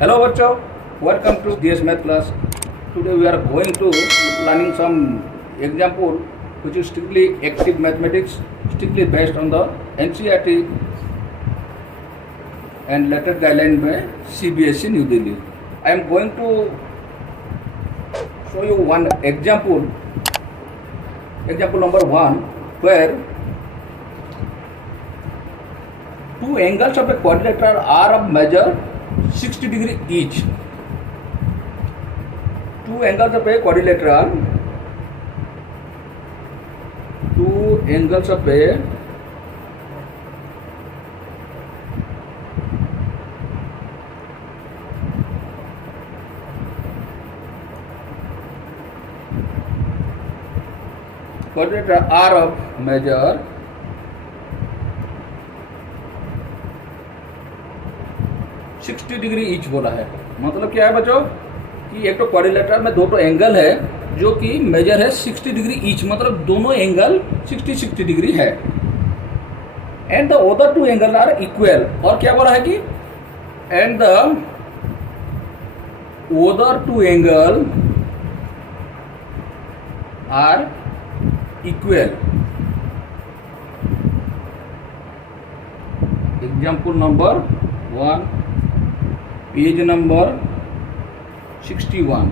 Hello बच्चों, welcome to DS Math class. Today we are going to learning some example which is strictly active mathematics, strictly based on the NCERT and letter guideline by CBSE New Delhi. I am going to show you one example. Example number 1, where two angles of a quadrilateral are of measure 60 degree each. Two angles of a quadrilateral, two angles of a quadrilateral are of measure 60 degree each बोला है। मतलब क्या है बच्चों कि एक तो quadrilateral में दो तो एंगल है जो कि मेजर है 60 डिग्री ईच, मतलब दोनों एंगल 60 डिग्री है। And the other two angle are equal. और क्या बोला है कि and the other two angle are equal. Example number 1, page number 61।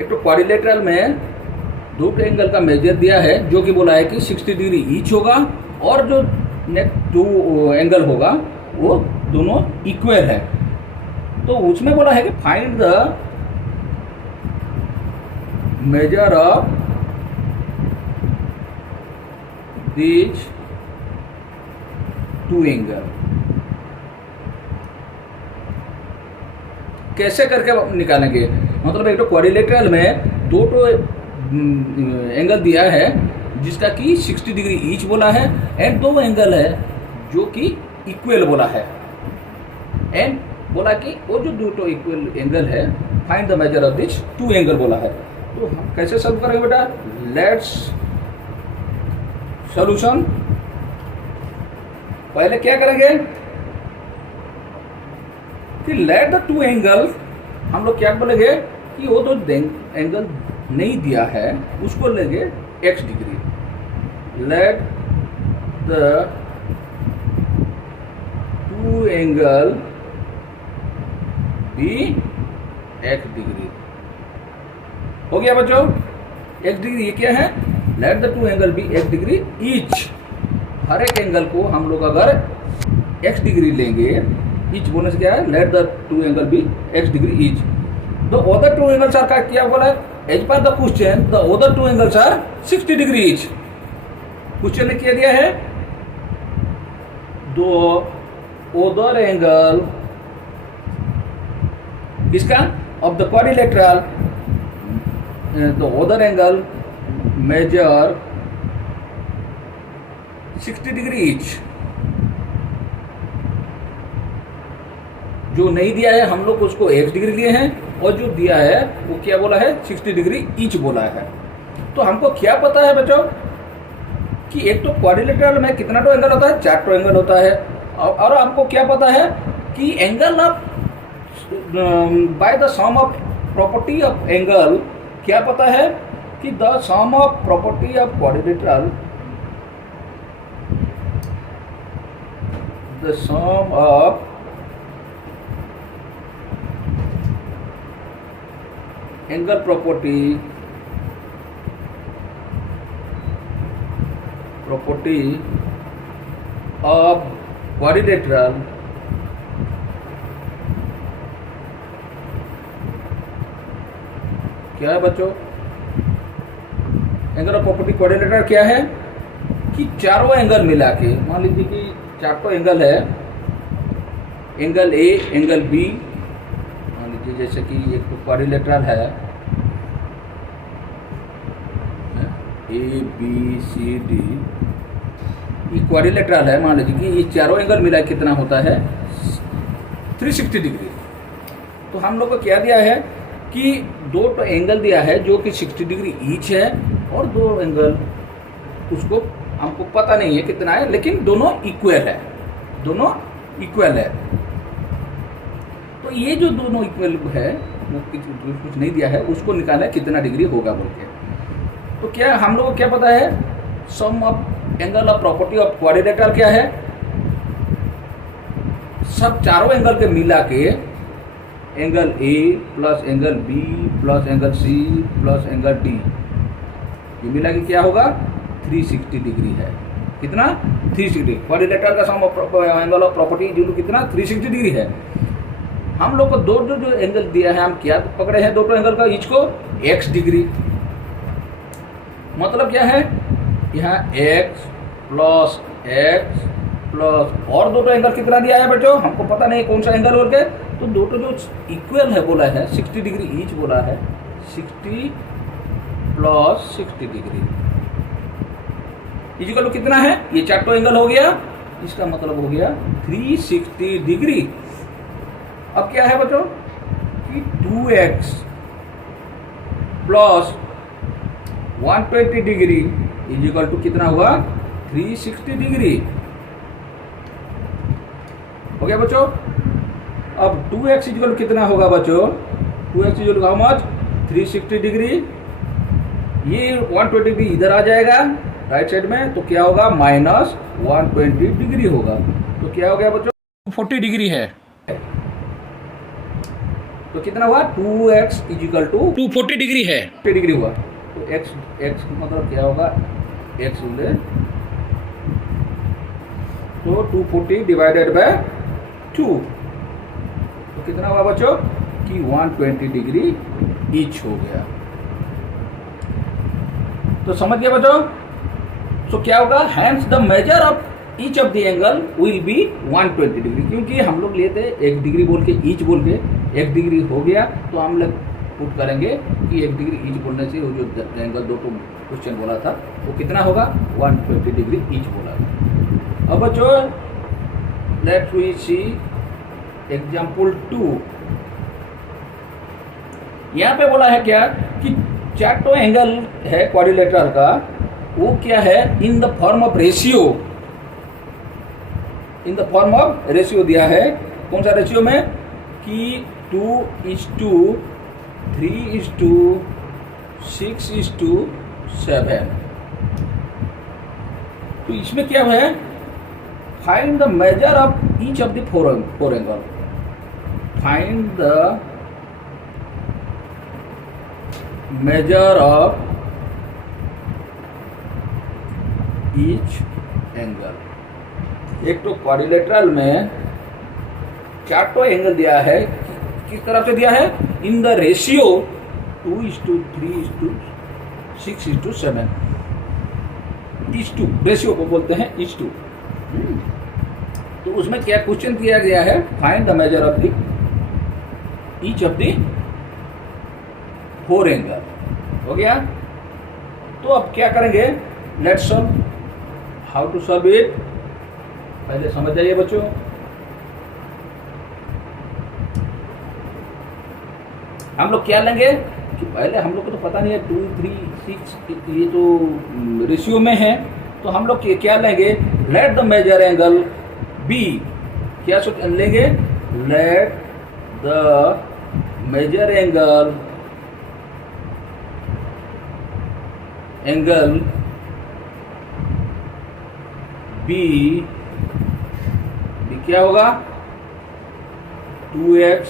एक तो क्वाड्रिलेटरल में दो एंगल का मेजर दिया है जो कि बोला है कि 60 डिग्री ईच होगा, और जो नेक्स्ट जो एंगल होगा वो दोनों इक्वल है। तो उसमें बोला है कि find the measure of these two angle. कैसे करके निकालेंगे? मतलब एक तो क्वाड्रिलेटरल में दो तो एंगल दिया है जिसका कि 60 डिग्री ईच बोला है, एंड दो एंगल है जो कि इक्वल बोला है। एंड बोला कि वो जो दो तो इक्वल एंगल है, find the measure of this two angle बोला है। तो हम कैसे सॉल्व करेंगे बेटा? Let's solution. पहले क्या करेंगे कि लेट द टू एंगल, हम लोग क्या बोलेंगे कि वो तो एंगल नहीं दिया है उसको लेंगे x degree. Let the two angle be x degree. हो गया बच्चों? x डिग्री ये क्या है? Let the two angle be x degree each. हर एक एंगल को हम लोग अगर x डिग्री लेंगे, ईच बोलने से क्या है? Let the two angle be x degree each. The other two angles are का क्या बोला है? As per the question the other two angles are 60 degree each. Question ने क्या दिया है? दो अदर एंगल किसका? Of the quadrilateral, the other angle measure 60 degree each. जो नहीं दिया है हम लोग उसको x डिग्री लिए हैं, और जो दिया है वो क्या बोला है? 60 डिग्री ईच बोला है। तो हमको क्या पता है बच्चों कि एक तो क्वाड्रिलेटरल में कितना तो एंगल होता है? 4 तो एंगल होता है। और हमको क्या पता है कि angle of by the sum of property of angle, क्या पता है कि the sum of property of quadrilateral, the sum of angle property of quadrilateral क्या है बच्चों? एंगल ऑफ प्रॉपर्टी क्वाड्रिलेटरल क्या है कि चारों एंगल मिला के, मान लीजिए कि चार तो एंगल है, एंगल ए, एंगल बी, मान लीजिए जैसे कि एक तो क्वाड्रिलेटरल है ए बी सी डी, ये क्वाड्रिलेटरल है। मान लीजिए कि ये चारों एंगल मिला कितना होता है? 360 डिग्री। तो हम लोग को क्या दिया है कि दो एंगल दिया है जो कि 60 डिग्री ईच है, और दो एंगल उसको हमको पता नहीं है कितना है, लेकिन दोनों इक्वल है, दोनों इक्वल है। तो ये जो दोनों इक्वल है, वो कुछ नहीं दिया है, उसको निकालना है कितना डिग्री होगा बोल के। तो क्या हम लोग को क्या पता है, sum of angle of property of quadrilateral क्या है, सब चारों एंगल के मिला के angle A plus angle B plus angle C plus angle D, ये मिला के क्या होगा 360 डिग्री है। कितना 360। क्वाड्रिलेटरल का सम ऑफ एंगल ऑफ प्रॉपर्टी जो कितना 360 डिग्री है। हम लोग को दो जो एंगल दिया है, हम क्या पकड़े हैं, दो एंगल का ईच को x डिग्री। मतलब क्या है, यहाँ x प्लस x प्लस और दो एंगल कितना दिया है बच्चों, हमको पता नहीं कौन सा एंगल बोल के, तो दो जो इक्वल है बोला है 60 डिग्री ईच बोला है, 60 प्लस 60 डिग्री इक्वल टू कितना है, ये चारों एंगल हो गया, इसका मतलब हो गया 360 डिग्री। अब क्या है बच्चों कि 2x plus 120 degree equal to कितना हुआ 360 डिग्री हो गया बच्चों। अब 2x इक्वल कितना होगा बच्चों, 2x equal how much 360 degree, ये 120 डिग्री इधर आ जाएगा राइट साइड में, तो क्या होगा माइनस 120 डिग्री होगा। तो क्या हो गया बच्चों 40 डिग्री है, तो कितना हुआ 2x इक्वल टू 240 डिग्री है, 40 डिग्री हुआ। तो x मतलब क्या होगा x ले तो 240 डिवाइडेड बाय 2, तो कितना हुआ बच्चों कि 120 डिग्री ईच हो गया। तो समझ गया बच्चों। तो क्या होगा, hence the measure of each of the angle will be 120 degree, क्योंकि हम लोग लिए थे 1 डिग्री बोल के, ईच बोल के 1 डिग्री हो गया, तो हम लोग पुट करेंगे कि 1 डिग्री ईच बोलने से वो जो एंगल दो क्वेश्चन बोला था वो कितना होगा 120 डिग्री ईच बोला था। अब बच्चों लेट्स वी सी एग्जाम्पल 2। यहाँ पे बोला है क्या कि चारों एंगल है क्वाड्रिलेटरल का, वो क्या है in the form of ratio, in the form of ratio दिया है। कौन सा रेशियो में कि 2:3:6:7। तो इसमें क्या है, find the measure of each of the four angle, find the measure of each angle. एक तो क्वाड्रिलेटरल में चारों एंगल दिया है, किस तरफ से दिया है इन द रेशियो 2:3:6:7, रेशियो को बोलते हैं 1:2। तो उसमें क्या क्वेश्चन किया गया है, find the measure of the each of the four angle, हो गया। तो अब क्या करेंगे, let's solve, how to solve it, पहले समझ जाइए बच्चों। हम लोग क्या लेंगे कि पहले हम लोग को तो पता नहीं है 2, 3, 6 ये तो रेशियो में है, तो हम लोग क्या लेंगे, let the measure angle be, क्या लेंगे, let the measure angle be क्या होगा 2x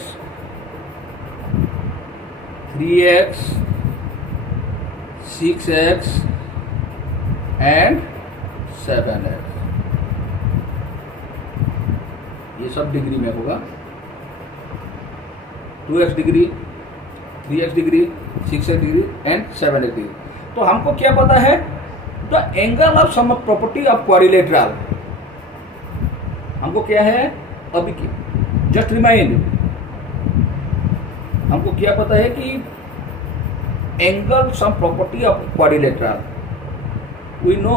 3x 6x and 7x, ये सब डिग्री में होगा। 2x degree, 3x degree, 6x degree and 7x degree. तो हमको क्या पता है, the angle of sum property of quadrilateral, हमको क्या है अभी की जस्ट रिमाइंड, हमको क्या पता है कि angle sum property of quadrilateral, we know,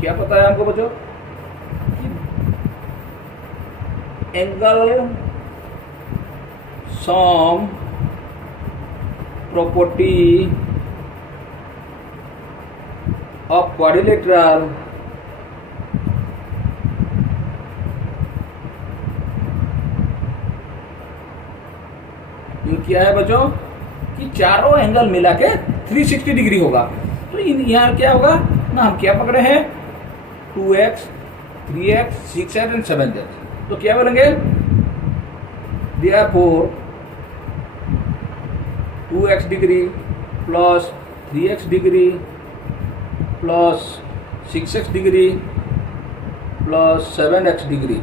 क्या पता है हमको बच्चों, angle sum property of quadrilateral ये क्या है बच्चों कि चारों एंगल मिला के 360 डिग्री होगा। तो यहाँ क्या होगा ना, हम क्या पकड़े हैं 2x 3x 6x and 7x। तो क्या बोलेंगे therefore 2x degree plus 3x degree plus 6x degree plus 7x degree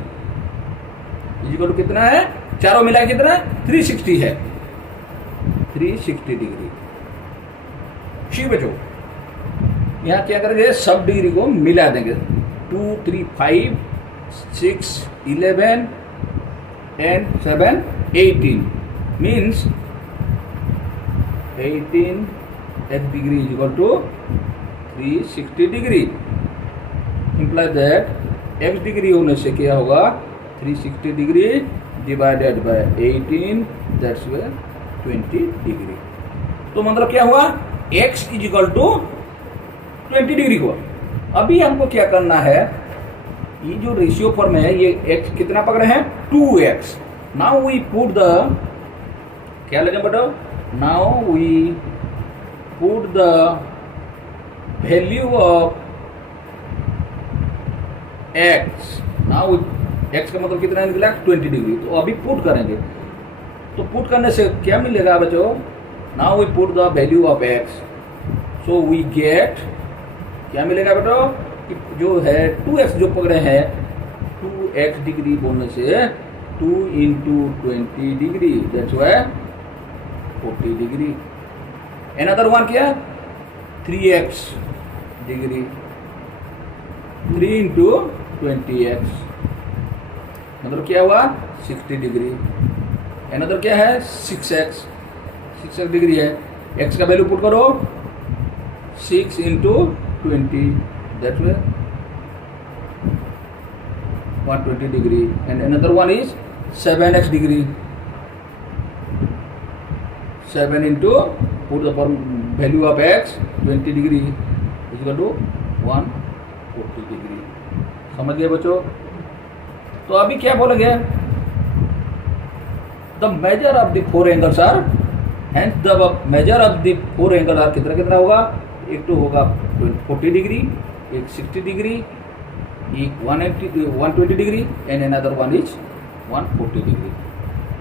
equal to कितना है, चारों मिला कितना 360 है, 360 डिग्री। ठीक बच्चों, यहाँ क्या करेंगे सब डिग्री को मिला देंगे 2 3 5 6 11 and 7 18 means 18 x degree is equal to 360 degree। Imply that x degree होने से क्या होगा 360 degree divided by 18 that's 20 degree. तो मतलब क्या हुआ x is equal to 20 degree हुआ। अभी हमको क्या करना है, ये जो रेशियो फॉर्म है ये x कितना पकड़े हैं 2x। Now we put the क्या लगे बताओ, now we put the value of x। Now x का मतलब कितना निकला 20 डिग्री। तो अभी पुट करेंगे, तो पुट करने से क्या मिलेगा बच्चों, now we put the value of x so we get क्या मिलेगा बेटो कि जो है 2x जो पकड़े हैं 2x डिग्री बोलने से 2 into 20 degree that's why 40 degree. Another one क्या 3x डिग्री 3 इंटू 20x मतलब क्या हुआ 60 डिग्री। अनदर क्या है 6x डिग्री है, x का वैल्यू पुट करो 6 into 20 that way 120 degree and another one is 7x degree 7 into put the value of x 20 degree is equal to 140 degree। समझ गए बच्चों। तो अभी क्या बोलेंगे the measure of the four angles are hence the measure of the four angles are कितना कितना होगा, एक तो होगा 40 डिग्री, एक 60 डिग्री, एक 120 degree and another one is 140 degree.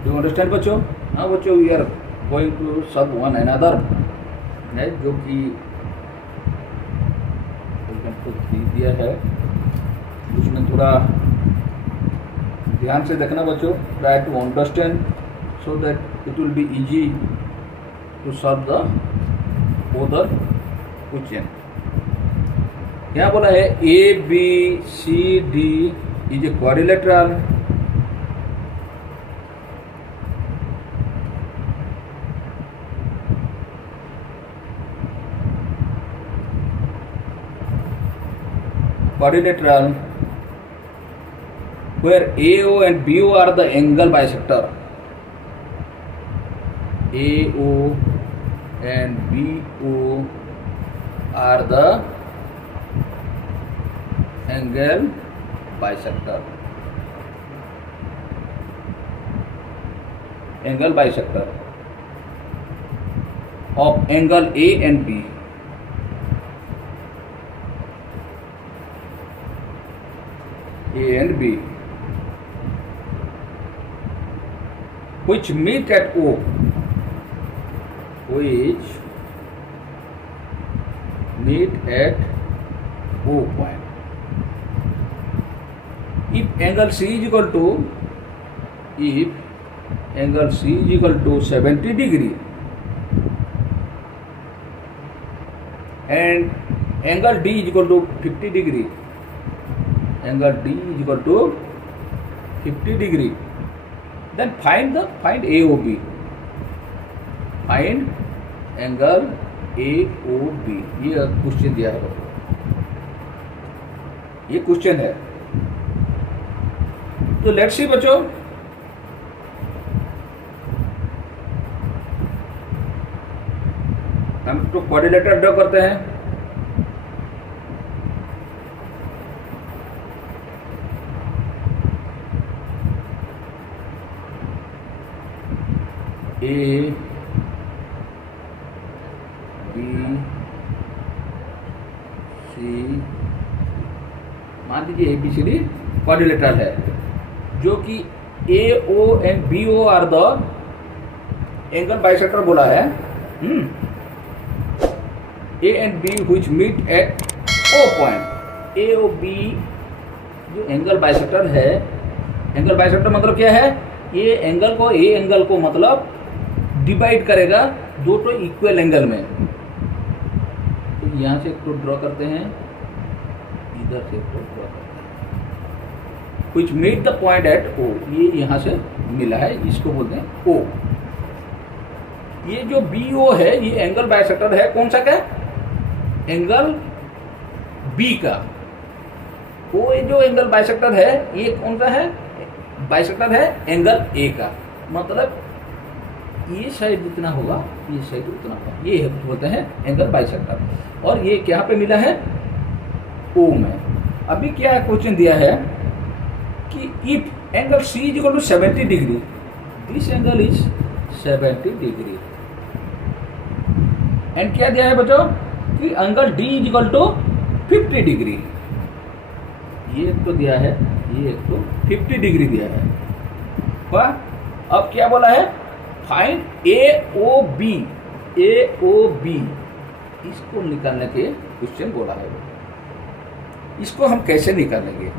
Do understand बच्चों। हाँ बच्चों, we are going to solve one another है जो कि एग्जाम्पल 3 दिया है, उसमें थोड़ा ध्यान से देखना बच्चों, try to understand so that it will be easy to solve the other question. यहाँ बोला है A B C D is a quadrilateral where AO and BO are the angle bisector, AO and BO are the angle bisector, angle bisector of angle A and B, A and B, which meet at O, which meet at O point. If angle C is equal to, if angle C is equal to 70 degree and angle D is equal to 50 degree, angle D is equal to 50 degree, then find AOB, find angle AOB। ये question दिया है, ये question है। तो let's see बच्चों, हम तो quadrilateral draw करते हैं। ए बी सी, मान लीजिए ABCD क्वाड्रिलेटरल है, जो कि AO and BO are the angle bisector बोला है। A and B which meet at O point. A और B जो एंगल बाइसेक्टर है, एंगल बाइसेक्टर मतलब क्या है, ये एंगल को A एंगल को मतलब डिवाइड करेगा दो तो इक्वल एंगल में। तो यहाँ से एक तो ड्रॉ करते हैं, इधर से एक तो ड्रॉ करते हैं, which meet the point at O। ये यहाँ से मिला है, इसको बोलते हैं O। ये जो BO है ये एंगल बाइसेक्टर है, कौन सा का, एंगल B का। वो जो एंगल बाइसेक्टर है ये कौन सा है, बाइसेक्टर है एंगल A का। मतलब ये साइड जितना होगा ये साइड उतना होगा, ये बोलते हैं एंगल बाइसेक्टर। और ये क्या पे मिला है, O में। अभी क्या क्वेश्चन दिया है कि if angle C is equal to 70 degree, this angle is 70 degree. And क्या दिया है बच्चों कि angle D is equal to 50 degree. ये एक तो दिया है, ये एक तो 50 डिग्री दिया है। वाह, अब क्या बोला है, फाइंड AOB। AOB इसको निकालने के क्वेश्चन बोला है। इसको हम कैसे निकालेंगे,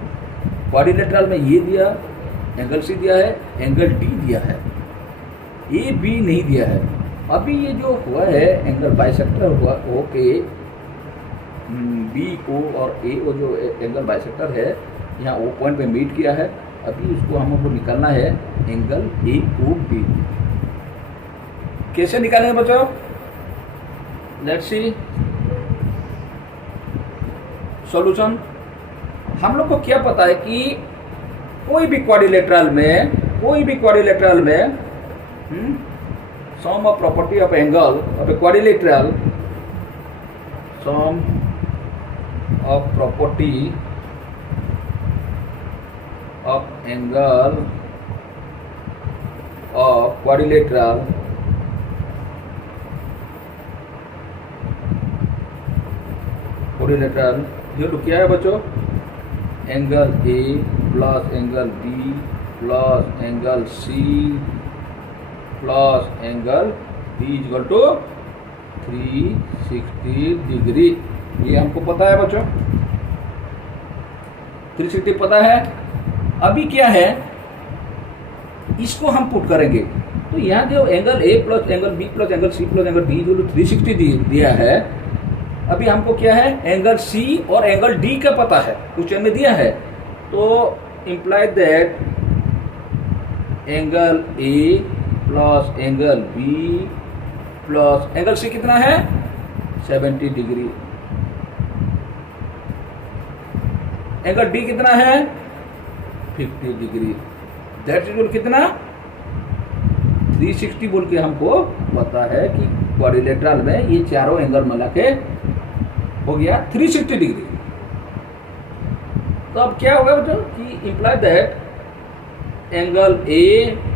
क्वाड्रिलेटरल में ये दिया, एंगल C दिया है, एंगल D दिया है, AB नहीं दिया है। अभी ये जो हुआ है एंगल बाइसेक्टर हुआ ओके, BO और AO जो एंगल बाइसेक्टर है यहाँ O पॉइंट पे मीट किया है। अभी उसको हमको निकालना है एंगल AOB। कैसे निकालेंगे बच्चों, लेट्स सी सॉल्यूशन। हम लोग को क्या पता है कि कोई भी क्वाड्रिलेटरल में sum of property of angle of a quadrilateral, sum of property of angle of quadrilateral ये तो क्या है बच्चों, angle A plus angle B plus angle C plus angle B equal to 360 degree. ये हमको पता है बच्चों, 360 पता है। अभी क्या है, इसको हम पुट करेंगे तो यहाँ जो angle A plus angle B plus angle C plus angle D जो 360 दिया है, अभी हमको क्या है एंगल C और एंगल D का पता है, क्वेश्चन में दिया है। तो imply that angle A plus angle B plus angle C कितना है 70 डिग्री, एंगल D कितना है 50 डिग्री, दैट इज कितना 360 बोल के हमको पता है कि क्वाड्रिलेटरल में ये चारों एंगल मिला के हो गया 360 डिग्री। तो अब क्या होगा बच्चों कि imply that angle A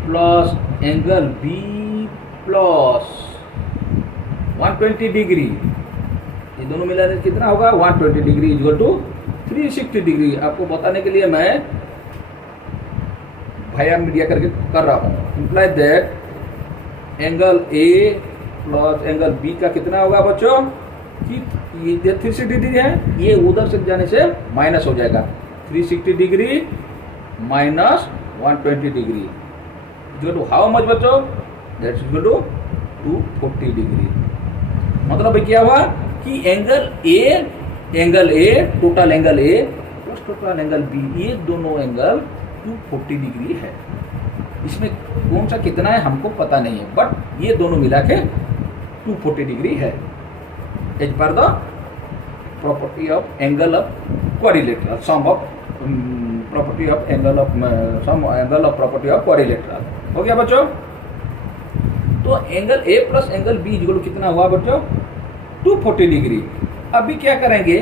plus angle B plus 120 degree, ये दोनों मिलाने कितना होगा 120 डिग्री इक्वल टू 360 डिग्री। आपको बताने के लिए मैं भाया मीडिया करके कर रहा हूँ। Imply that angle A plus angle B का कितना होगा बच्चों कि ये 360 डिग्री है, ये उधर से जाने से माइनस हो जाएगा, 360 degree minus 120 degree equal to how much बच्चों, दैट्स इक्वल टू 240 डिग्री। मतलब क्या हुआ कि angle A total angle A plus total angle B, ये दोनों एंगल 240 डिग्री है। इसमें कौन सा कितना है हमको पता नहीं है, बट ये दोनों मिला के 240 डिग्री है as per the property of angle of quadrilateral, sum of property of angle of property of quadrilateral. हो गया बच्चों। तो angle A plus angle B equal कितना हुआ बच्चों 240 डिग्री। अभी क्या करेंगे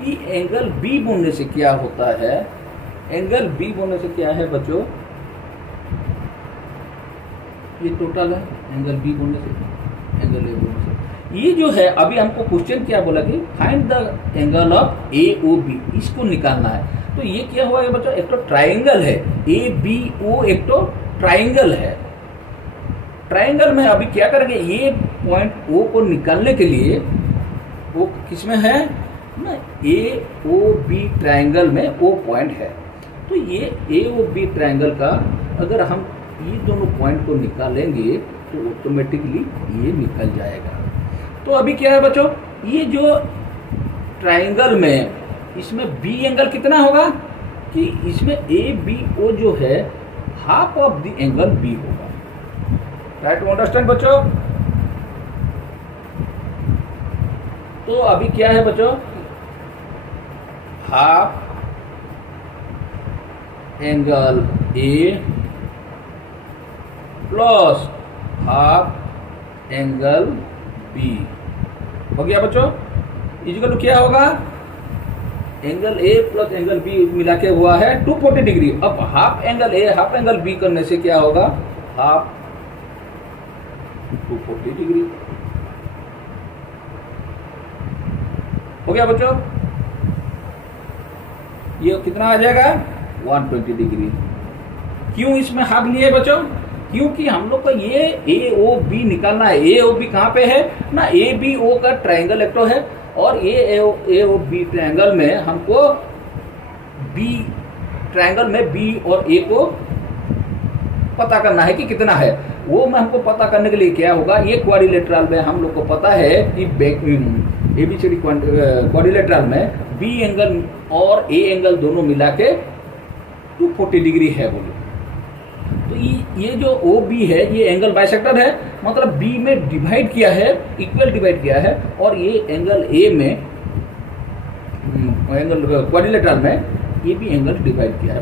कि एंगल B बोलने से क्या होता है, एंगल B बोलने से क्या है बच्चों, ये टोटल है एंगल बी बोलने से, एंगल ए बोलने से। ये जो है अभी हमको क्वेश्चन क्या बोला कि find the angle of A O B, इसको निकालना है। तो ये क्या हुआ बच्चों, एक तो ट्राइंगल है ए बी ओ, एक तो ट्राइंगल है। ट्राइंगल में अभी क्या करेंगे, ये पॉइंट ओ को निकालने के लिए, वो किसमें है ना, ए ओ बी ट्राइंगल में ओ पॉइंट है। तो ये ए ओ बी ट्राइंगल का अगर हम ये दोनों पॉइंट को निकालेंगे तो ऑटोमेटिकली ये निकल जाएगा। तो अभी क्या है बच्चों, ये जो ट्राइंगल में इसमें बी एंगल कितना होगा कि इसमें ए बी ओ जो है half of the angle B होगा। ट्राई टू अंडरस्टैंड बच्चों। तो अभी क्या है बच्चों, half angle A plus half angle B हो गया बच्चों। इक्वल टू क्या होगा, angle A plus angle B मिला के हुआ है 240 डिग्री। अब half angle A half angle B करने से क्या होगा, हाफ 240 डिग्री हो गया बच्चों। ये कितना आ जाएगा 120 डिग्री। क्यों इसमें हाफ लिए बच्चों, क्योंकि हम लोग को ये ए ओ बी निकालना है। ए ओ बी कहाँ पे है ना, ए बी ओ का ट्राइंगल एक तो है, और ए ओ बी ट्राइंगल में हमको बी ट्राइंगल में बी और ए को पता करना है कि कितना है। वो में हमको पता करने के लिए क्या होगा, ये क्वाड्रिलेटरल में हम लोग को पता है कि एबीसीडी क्वाड्रिलेटरल में बी एंगल और ए एंगल दोनों मिला के 240 डिग्री है बोले। तो ये जो ओ बी है ये एंगल बाइसेक्टर है, मतलब बी में डिवाइड किया है, इक्वल डिवाइड किया है, और ये एंगल ए में एंगल क्वाड्रिलेटरल में ये भी एंगल डिवाइड किया है,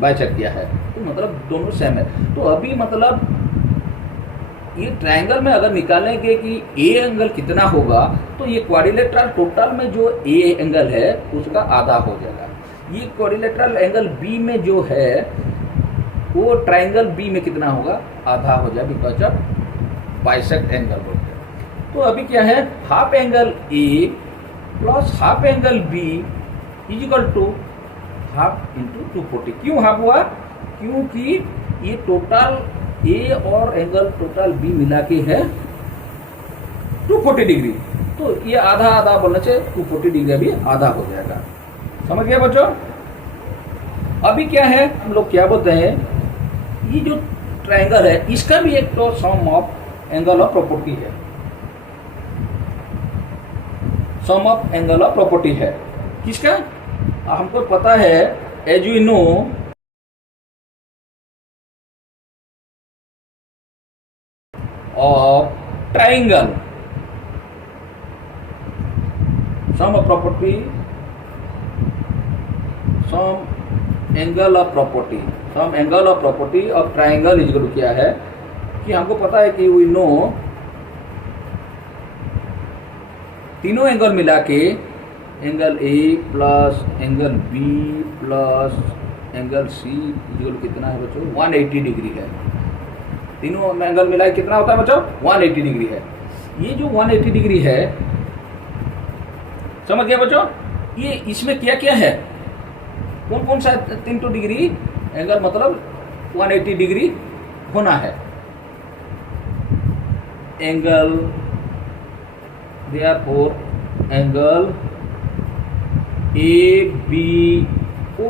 बाइसेक्ट किया है। तो मतलब दोनों सेम है। तो अभी मतलब ये ट्रायंगल में अगर निकालेंगे कि ए एंगल कितना होगा, तो ये क्वाड्रिलेटरल टोटल में जो ए एंगल है उसका आधा हो जाएगा। ये क्वाड्रिलेटरल एंगल बी में जो है वो ट्रायंगल बी में कितना होगा, आधा हो जाए, बिकॉज ऑफ बाइसेक्ट एंगल बोलते हैं। तो अभी क्या है, half angle A plus half angle B is equal to half into 240। क्यों हाफ हुआ, क्योंकि ये टोटल ए और एंगल टोटल बी मिला के है 240 डिग्री। तो ये आधा आधा बोलना चाहिए, 240 डिग्री अभी आधा हो जाएगा। समझ गया बच्चों। अभी क्या है, हम लोग क्या बोलते हैं, ये जो ट्रायंगल है इसका भी एक तो sum of angle of property है, sum of angle of property है। किसका, हमको पता है, as you know of triangle, sum of property, sum angle of property, sum angle of property of triangle is equal to क्या है कि हमको पता है कि वी नो तीनों एंगल मिला के angle A plus angle B plus angle C is equal to कितना है बच्चों, 180 डिग्री है। तीनों एंगल मिला के कितना होता है बच्चों, 180 डिग्री है। ये जो 180 डिग्री है, समझ गया बच्चों। ये इसमें क्या क्या है, कौन कौन सा 300 डिग्री एंगल मतलब 180 डिग्री होना है। Angle therefore angle A B O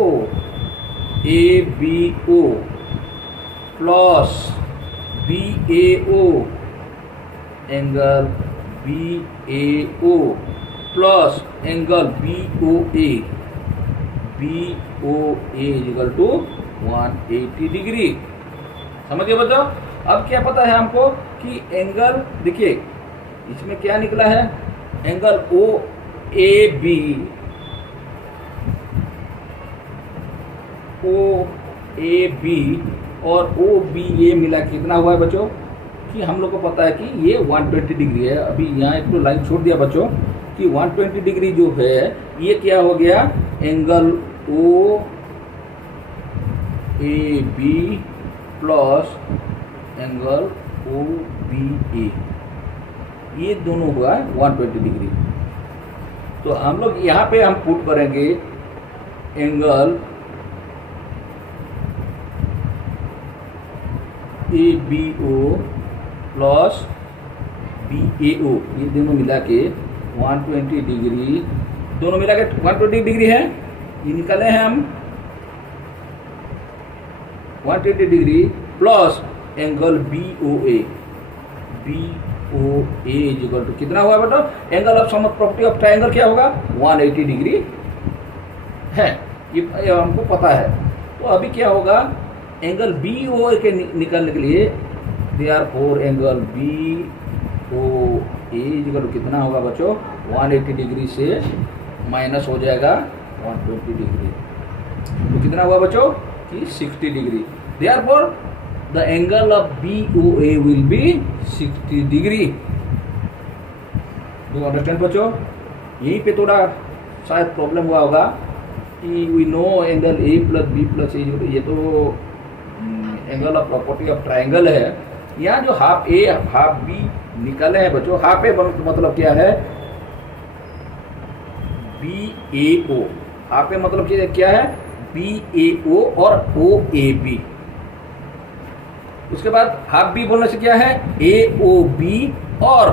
plus B A O angle B A O plus angle B O A is equal to 180 degree. समझ गए बच्चों। अब क्या पता है हमको कि एंगल, देखिए इसमें क्या निकला है, एंगल ओ ए बी और ओ बी ए मिला कितना हुआ है बच्चों, कि हम लोग को पता है कि ये 120 डिग्री है। अभी यहाँ एक तो लाइन छोड़ दिया बच्चों कि 120 डिग्री जो है ये क्या हो गया, angle O A B plus angle O B A, ये दोनों हुआ 120 डिग्री। तो हम लोग यहाँ पे हम पुट करेंगे angle A B O plus B A O, ये दोनों मिला के 120 डिग्री, दोनों मिला के 120 डिग्री है, ये निकाले हैं हम 120 degree plus angle B O A, B O A equal to कितना हुआ बेटा, angle of sum property of triangle क्या होगा 180 डिग्री है, ये हमको पता है। तो अभी क्या होगा, एंगल बी ओ के निकालने के लिए therefore angle B O A equal to कितना होगा बच्चों, 180 डिग्री से माइनस हो जाएगा 120 डिग्री, तो कितना हुआ बच्चों कि 60 degree. Therefore the angle of BOA will be 60 degree। Do you understand बच्चों? यहीं पे थोड़ा शायद प्रॉब्लम हुआ होगा कि we know angle A plus B plus A, ये तो angle of property of triangle है। यहाँ जो हाफ ए हाफ बी निकाले हैं बच्चों, हाफ ए मतलब क्या है, बी ए ओ, हाफ ए मतलब क्या है, बी ए ओ और ओ ए बी। उसके बाद हाफ बी बोलने से क्या है, ए ओ बी और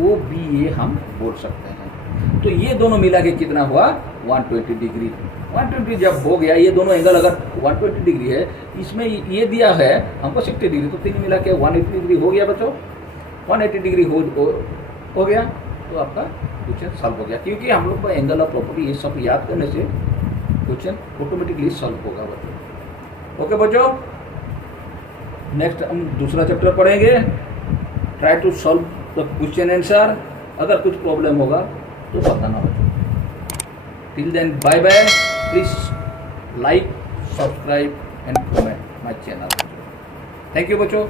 ओ बी ए हम बोल सकते हैं। तो ये दोनों मिला के कितना हुआ 120 डिग्री। 120 जब हो गया, ये दोनों एंगल अगर 120 डिग्री है, इसमें ये दिया है हमको 60 डिग्री, तो तीन मिला के 180 डिग्री हो गया बच्चों। 180 डिग्री हो गया तो आपका क्वेश्चन सॉल्व हो गया, क्योंकि हम लोग को एंगल ऑफ प्रॉपर्टी ये सब याद करने से क्वेश्चन ऑटोमेटिकली सॉल्व होगा बच्चों। ओके बच्चों, नेक्स्ट हम दूसरा चैप्टर पढ़ेंगे, try to solve the question answer. अगर कुछ प्रॉब्लम होगा तो बताना बच्चों। Till then bye bye, please like, subscribe and comment my channel. Thank you बच्चों।